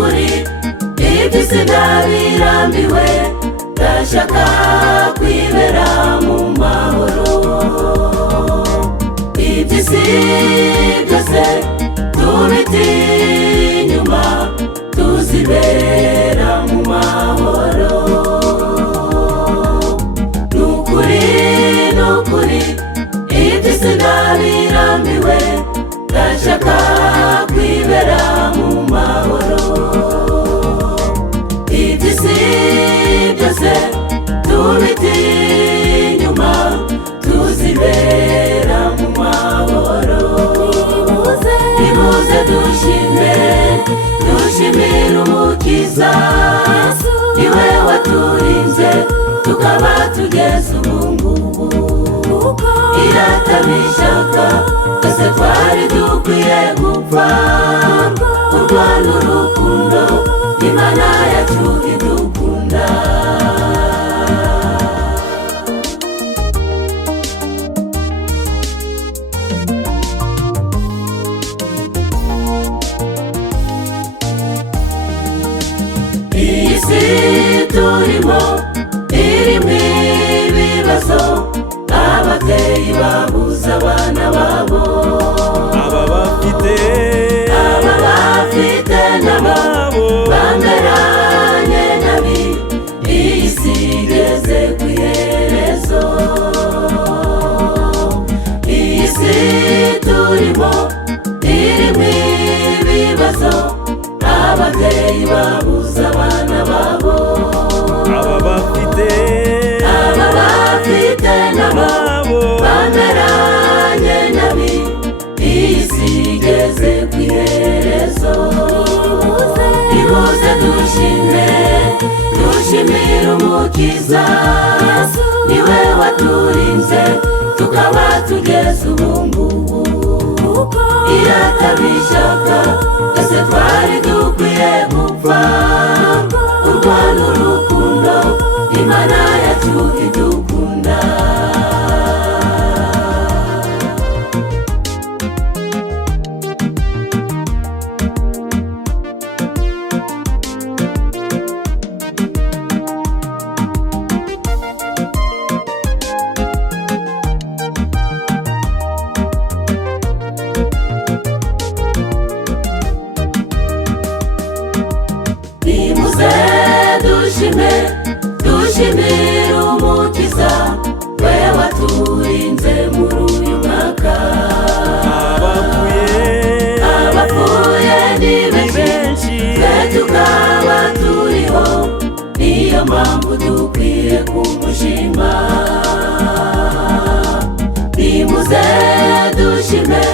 nukuri iby'isi ndabirambiwe, ndashaka kwibera mu mahoro. Iby'isi byose tubite inyuma, tuzibera mu mahoro. Nukuri iby'isi ndabirambiwe, ndashaka kwibera mu mahoro. Iby'isi byose tubite inyuma, tuzibera mu mahoro. Nimuze dushimire Umukiza, niwe waturinze tukaba tugeze ubungubu. Iyo atabishaka twese twari dukwiye gupfa. Urwana urukundo Imana yacu idukunda. Iyi si turimo irimo ibibazo, ababyeyi babuza abana babo, aba bafite nabo bangaranye nabi. Iyi si igeze ku iherezo. Iyi si turimo irimo ibibazo, ababyeyi babuza abana babo, aba bafite nabo bameranye nabi. Iyi si igeze ku iherezo. Nimuze dushimire Umukiza, niwe waturinze tukaba tugeze ubungubu. Iyo atabishaka twese twari dukwiye gupfa. Urwana urukundo Imana yacu idukunda. Nimuze dushimire Umukiza, we waturinze muri uyu mwaka. Abapfuye ni benshi, twe tukaba turiho, niyo mpamvu dukwiye kumushima. Nimuze dushimire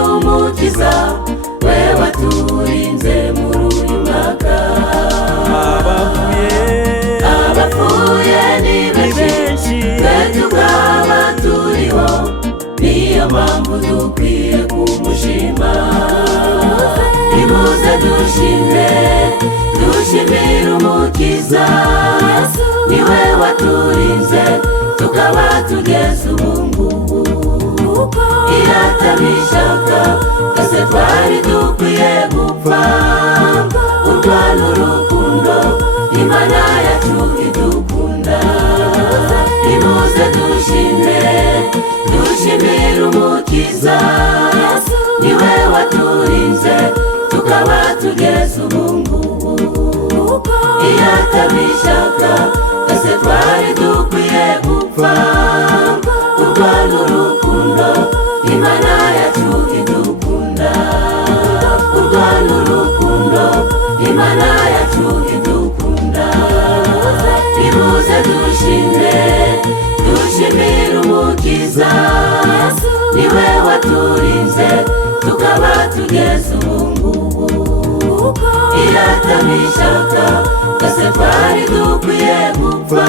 Umukiza, we waturinze muri uyu mwaka. Abapfuye ni benshi, twe tukaba turiho, niyo mpamvu dukwiye kumushima. Nimuze dushimire Umukiza, niwe waturinze tukaba tugeze ubungubu. Iyo atabishaka twese twari dukwiye gupfa. Urwana urukundo Imana yacu idukunda. Nimuze dushimire Umukiza, niwe waturinze tukaba tugeze ubungubu. Iyo atabishaka twese twari dukwiye gupfa. Urwana urukundo Imana yacu idukunda. Urwana urukundo Imana yacu idukunda. Nimuze dushimire Umukiza, niwe waturinze tukaba tugeze ubungubu. Iyo atabishaka twese twari dukwiye gupfa.